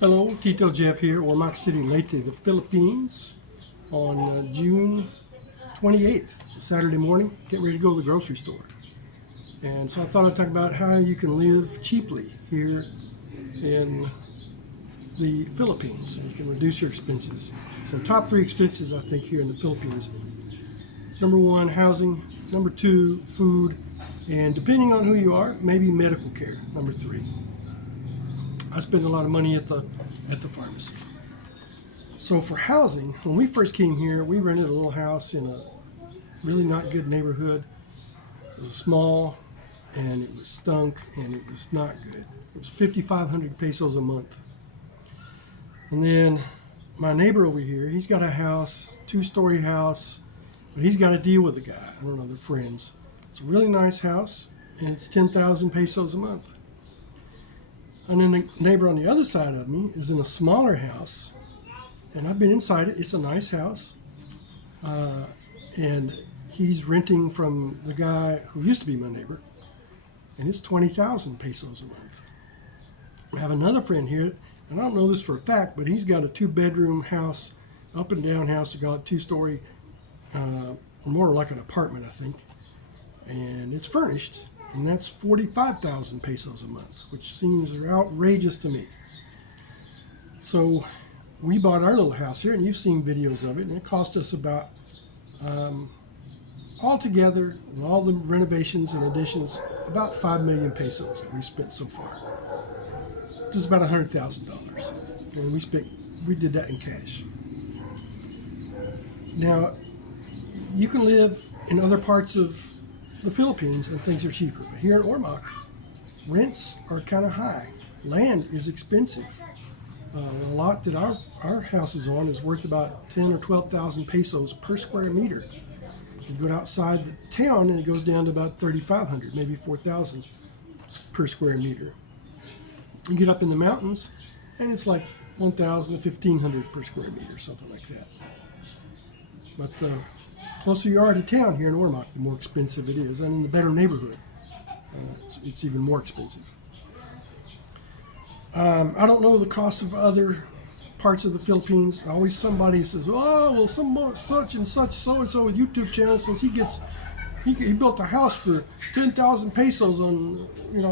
Hello, Tito Jeff here, Ormoc City, Leyte, the Philippines, on June 28th. It's a Saturday morning, getting ready to go to the grocery store. And so I thought I'd talk about how you can live cheaply here in the Philippines. So you can reduce your expenses. So top three expenses I think here in the Philippines. Number one, housing. Number two, food. And depending on who you are, maybe medical care. Number three. I spend a lot of money at the pharmacy. So for housing, when we first came here, we rented a little house in a really not good neighborhood. It was small, and it was stunk, and it was not good. It was 5,500 pesos a month. And then my neighbor over here, he's got a house, two-story house, but he's got to deal with a guy. I don't know, they're friends. It's a really nice house, and it's 10,000 pesos a month. And then the neighbor on the other side of me is in a smaller house, and I've been inside it. It's a nice house, and he's renting from the guy who used to be my neighbor, and it's 20,000 pesos a month. I have another friend here, and I don't know this for a fact, but he's got a two-bedroom house, up and down house. He got a two-story, more like an apartment, I think, and it's furnished. And that's 45,000 pesos a month, which seems outrageous to me. So we bought our little house here, and you've seen videos of it, and it cost us about, altogether, and all the renovations and additions, about 5 million pesos that we spent so far. Just about $100,000. And we did that in cash. Now, you can live in other parts of the Philippines and things are cheaper. But here in Ormoc, rents are kind of high. Land is expensive. A lot that our house is on is worth about 10 or 12,000 pesos per square meter. You go outside the town and it goes down to about 3,500, maybe 4,000 per square meter. You get up in the mountains and it's like 1,000 to 1,500 per square meter, something like that. But closer you are to town here in Ormoc, the more expensive it is. And in the better neighborhood, it's even more expensive. I don't know the cost of other parts of the Philippines. Always somebody says, "Oh, well, such and such so-and-so with YouTube channel says he built a house for 10,000 pesos on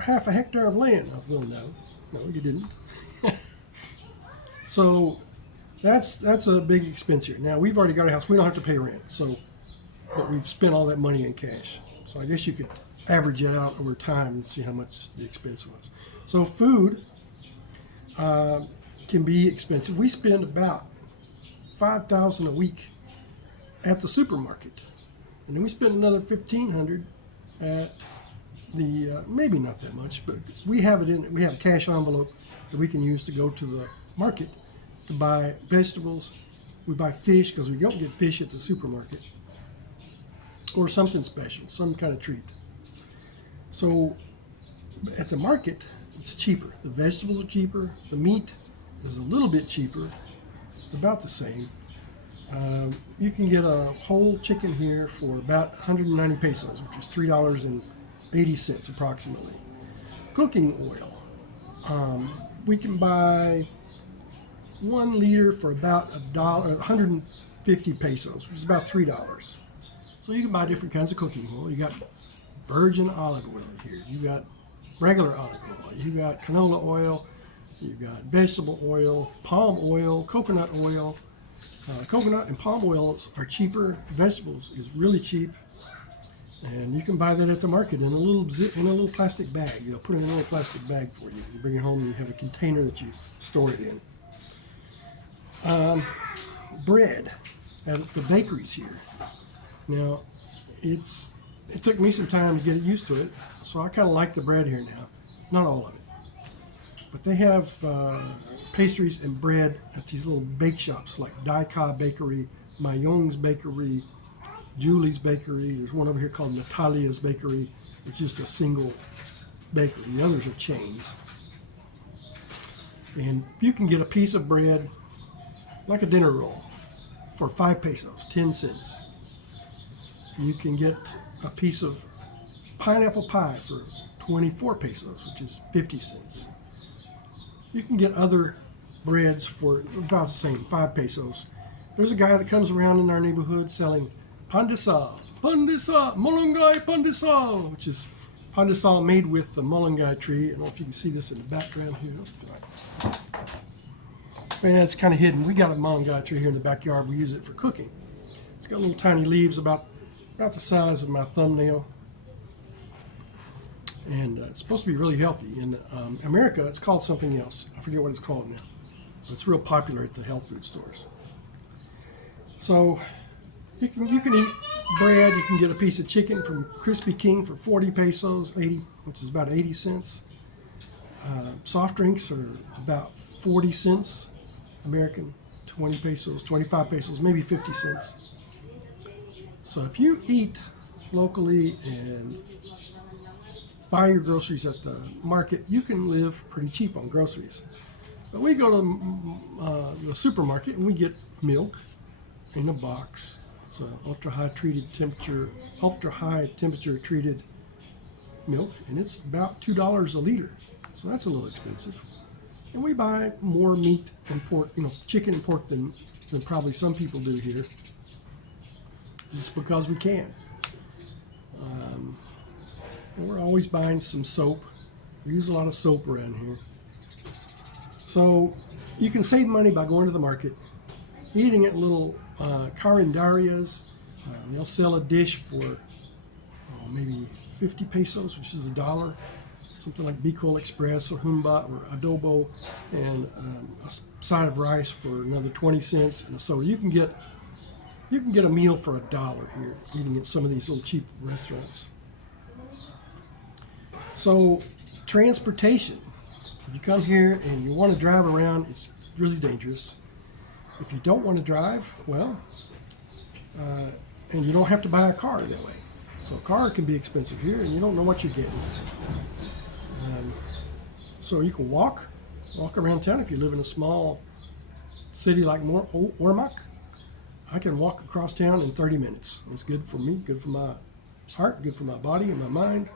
half a hectare of land." Well, no, you didn't. So that's a big expense here. Now we've already got a house; we don't have to pay rent. But we've spent all that money in cash. So I guess you could average it out over time and see how much the expense was. So food can be expensive. We spend about 5,000 a week at the supermarket. And then we spend another 1,500 at the, maybe not that much, but we have a cash envelope that we can use to go to the market to buy vegetables. We buy fish because we don't get fish at the supermarket. Or something special, some kind of treat. So at the market, it's cheaper. The vegetables are cheaper. The meat is a little bit cheaper. It's about the same. You can get a whole chicken here for about 190 pesos, which is $3.80 approximately. Cooking oil. We can buy 1 liter for about $150 pesos, which is about $3. So you can buy different kinds of cooking oil. You got virgin olive oil here. You got regular olive oil. You got canola oil. You got vegetable oil, palm oil, coconut oil. Coconut and palm oils are cheaper. Vegetables is really cheap, and you can buy that at the market in a little plastic bag. They'll put it in a little plastic bag for you. You bring it home and you have a container that you store it in. Bread at the bakeries here. Now, it took me some time to get used to it, so I kind of like the bread here now. Not all of it. But they have pastries and bread at these little bake shops like Daika Bakery, Mayong's Bakery, Julie's Bakery. There's one over here called Natalia's Bakery. It's just a single bakery. The others are chains. And you can get a piece of bread, like a dinner roll, for 5 pesos, 10 cents. You can get a piece of pineapple pie for 24 pesos, which is 50 cents. You can get other breads for about the same, 5 pesos. There's a guy that comes around in our neighborhood selling pandesal, molongay pandesal, which is pandesal made with the molongay tree. I don't know if you can see this in the background here. Man, it's kind of hidden. We got a molongay tree here in the backyard. We use it for cooking. It's got little tiny leaves about the size of my thumbnail. And it's supposed to be really healthy. In America, it's called something else. I forget what it's called now. But it's real popular at the health food stores. So you can eat bread. You can get a piece of chicken from Crispy King for 40 pesos, 80, which is about 80 cents. Soft drinks are about 40 cents American, 20 pesos, 25 pesos, maybe 50 cents. So if you eat locally and buy your groceries at the market, you can live pretty cheap on groceries. But we go to the supermarket and we get milk in a box. It's an ultra high temperature treated milk, and it's about $2 a liter. So that's a little expensive. And we buy more meat and pork, chicken and pork than probably some people do here, just because we can. And we're always buying some soap. We use a lot of soap around here. So you can save money by going to the market, eating at little carinderias. They'll sell a dish for maybe 50 pesos, which is $1. Something like Bicol Express or Humba or Adobo, and a side of rice for another 20 cents and a soda. You can get a meal for $1 here, eating at some of these little cheap restaurants. So transportation. If you come here and you want to drive around, it's really dangerous. If you don't want to drive, well, and you don't have to buy a car that way. So a car can be expensive here, and you don't know what you're getting. So you can walk around town. If you live in a small city like Ormac, I can walk across town in 30 minutes. It's good for me, good for my heart, good for my body and my mind.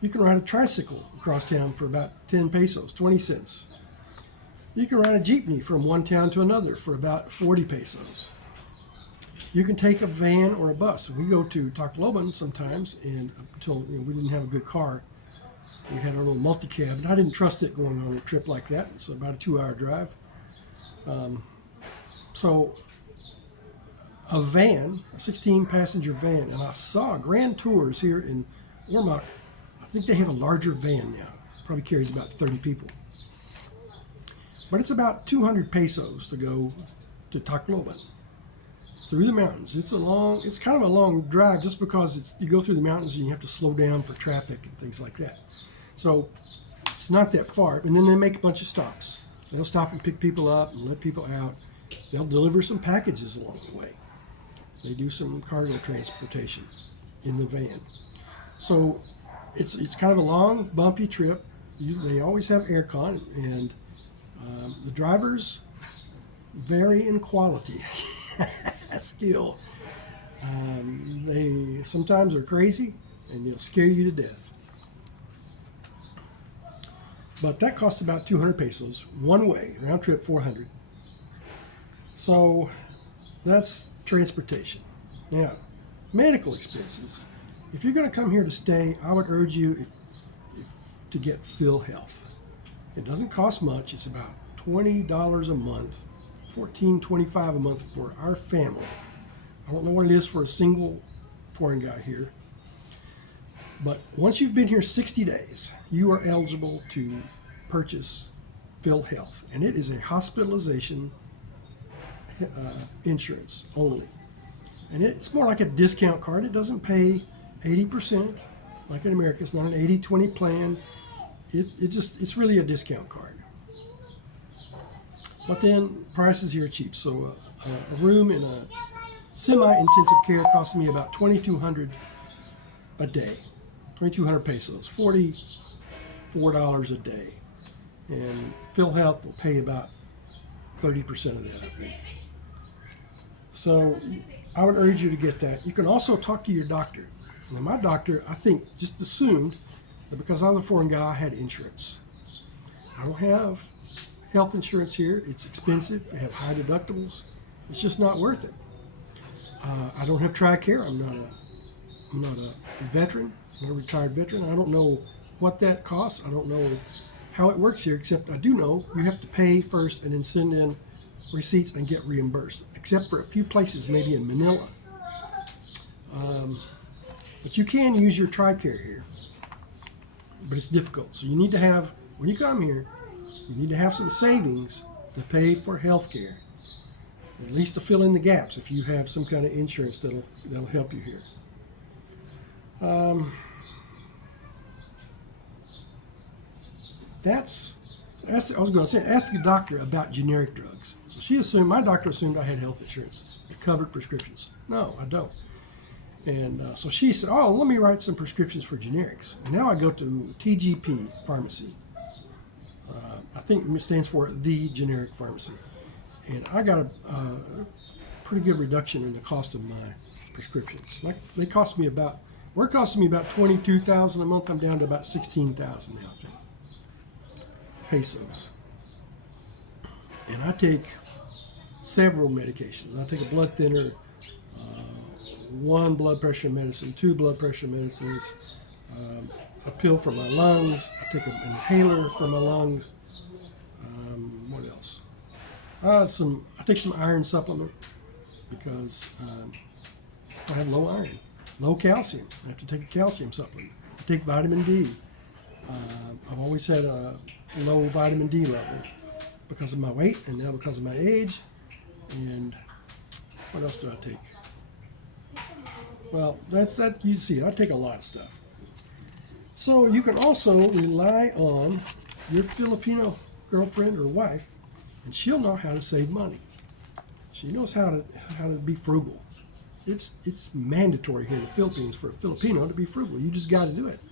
You can ride a tricycle across town for about 10 pesos, 20 cents. You can ride a jeepney from one town to another for about 40 pesos. You can take a van or a bus. We go to Tacloban sometimes, and until we didn't have a good car, we had our little multi-cab, and I didn't trust it going on a trip like that. It's about a 2-hour drive. So a van, a 16-passenger van, and I saw Grand Tours here in Ormac. I think they have a larger van now. Probably carries about 30 people. But it's about 200 pesos to go to Tacloban through the mountains. It's kind of a long drive just because you go through the mountains and you have to slow down for traffic and things like that. So it's not that far. And then they make a bunch of stops. They'll stop and pick people up and let people out. They'll deliver some packages along the way. They do some cargo transportation in the van. So it's kind of a long, bumpy trip. They always have aircon, and the drivers vary in quality, skill. They sometimes are crazy, and they'll scare you to death. But that costs about 200 pesos one way, round trip 400. So that's transportation. Now, medical expenses. If you're going to come here to stay, I would urge you to get PhilHealth. It doesn't cost much. It's about $20 a month, $14.25 a month for our family. I don't know what it is for a single foreign guy here. But once you've been here 60 days, you are eligible to purchase PhilHealth. And it is a hospitalization insurance only. And it's more like a discount card. It doesn't pay 80% like in America. It's not an 80-20 plan. It's really a discount card. But then prices here are cheap. So a room in a semi-intensive care costs me about $2,200 a day. 2,200 pesos, $44 a day. And PhilHealth will pay about 30% of that, I think. So I would urge you to get that. You can also talk to your doctor. Now, my doctor, I think, just assumed that because I was a foreign guy, I had insurance. I don't have health insurance here. It's expensive. We have high deductibles. It's just not worth it. I don't have TRICARE. I'm not a veteran. I'm not a retired veteran. I don't know what that costs. I don't know how it works here, except I do know you have to pay first and then send in receipts and get reimbursed, except for a few places, maybe in Manila. But you can use your TRICARE here, but it's difficult. So you need to have, when you come here, you need to have some savings to pay for health care, at least to fill in the gaps if you have some kind of insurance that'll help you here. I was going to say, ask your doctor about generic drugs. So my doctor assumed I had health insurance. It covered prescriptions. No, I don't. And so she said, oh, let me write some prescriptions for generics. And now I go to TGP Pharmacy. I think it stands for the generic pharmacy. And I got a pretty good reduction in the cost of my prescriptions. We're costing me about $22,000 a month. I'm down to about $16,000 now, I think, pesos. And I take several medications. I take a blood thinner, one blood pressure medicine, two blood pressure medicines, a pill for my lungs. I take an inhaler for my lungs. What else? I take some iron supplement because I have low iron, low calcium. I have to take a calcium supplement. I take vitamin D. I've always had a low vitamin D level because of my weight and now because of my age. And what else do I take? Well, that's that. You see, I take a lot of stuff. So you can also rely on your Filipino girlfriend or wife, and she'll know how to save money. She knows how to be frugal. It's mandatory here in the Philippines for a Filipino to be frugal. You just got to do it.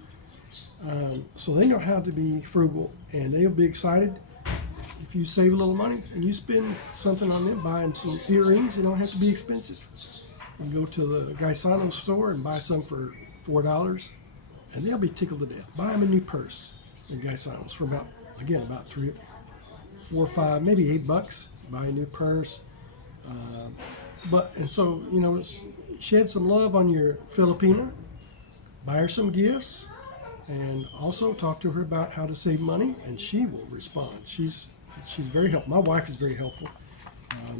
So they know how to be frugal, and they'll be excited if you save a little money and you spend something on them, buying some earrings. They don't have to be expensive. You go to the Gaisano store and buy some for $4, and they'll be tickled to death. Buy them a new purse at Gaisanos for about $3, $4, $5, maybe $8. Buy a new purse. So shed some love on your Filipina. Buy her some gifts, and also talk to her about how to save money, and she will respond. She's very helpful. My wife is very helpful.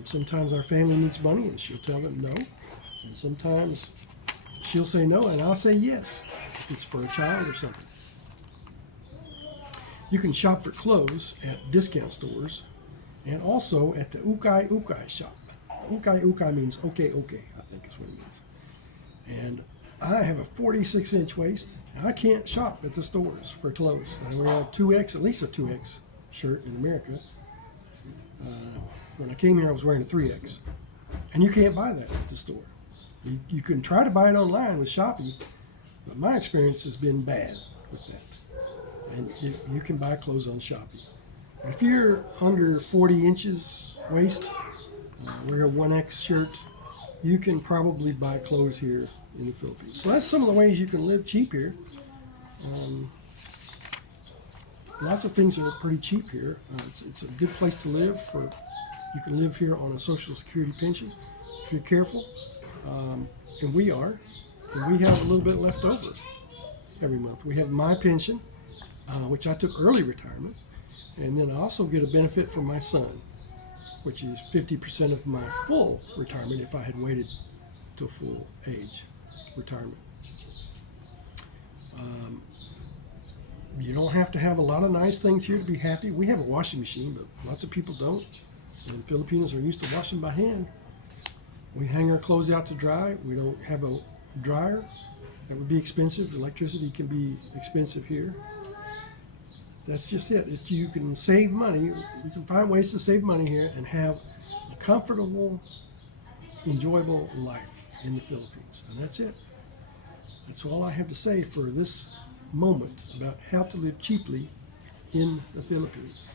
Sometimes our family needs money, and she'll tell them no. And sometimes she'll say no, and I'll say yes if it's for a child or something. You can shop for clothes at discount stores and also at the Ukay Ukay shop. Ukay Ukay means okay, I think is what it means. And I have a 46-inch waist. I can't shop at the stores for clothes. I wear a 2X, at least a 2X shirt in America. When I came here, I was wearing a 3X. And you can't buy that at the store. You can try to buy it online with Shopee, but my experience has been bad with that. And you can buy clothes on Shopee. If you're under 40 inches waist, wear a 1X shirt, you can probably buy clothes here in the Philippines. So that's some of the ways you can live cheap here. Lots of things are pretty cheap here. It's a good place to live. You can live here on a Social Security pension if you're careful, and we are. And we have a little bit left over every month. We have my pension, which I took early retirement, and then I also get a benefit from my son, which is 50% of my full retirement if I had waited till full age retirement. You don't have to have a lot of nice things here to be happy. We have a washing machine, but lots of people don't. And Filipinos are used to washing by hand. We hang our clothes out to dry. We don't have a dryer. That would be expensive. Electricity can be expensive here. That's just it. You can save money. You can find ways to save money here and have a comfortable, enjoyable life in the Philippines. And that's it. That's all I have to say for this moment about how to live cheaply in the Philippines.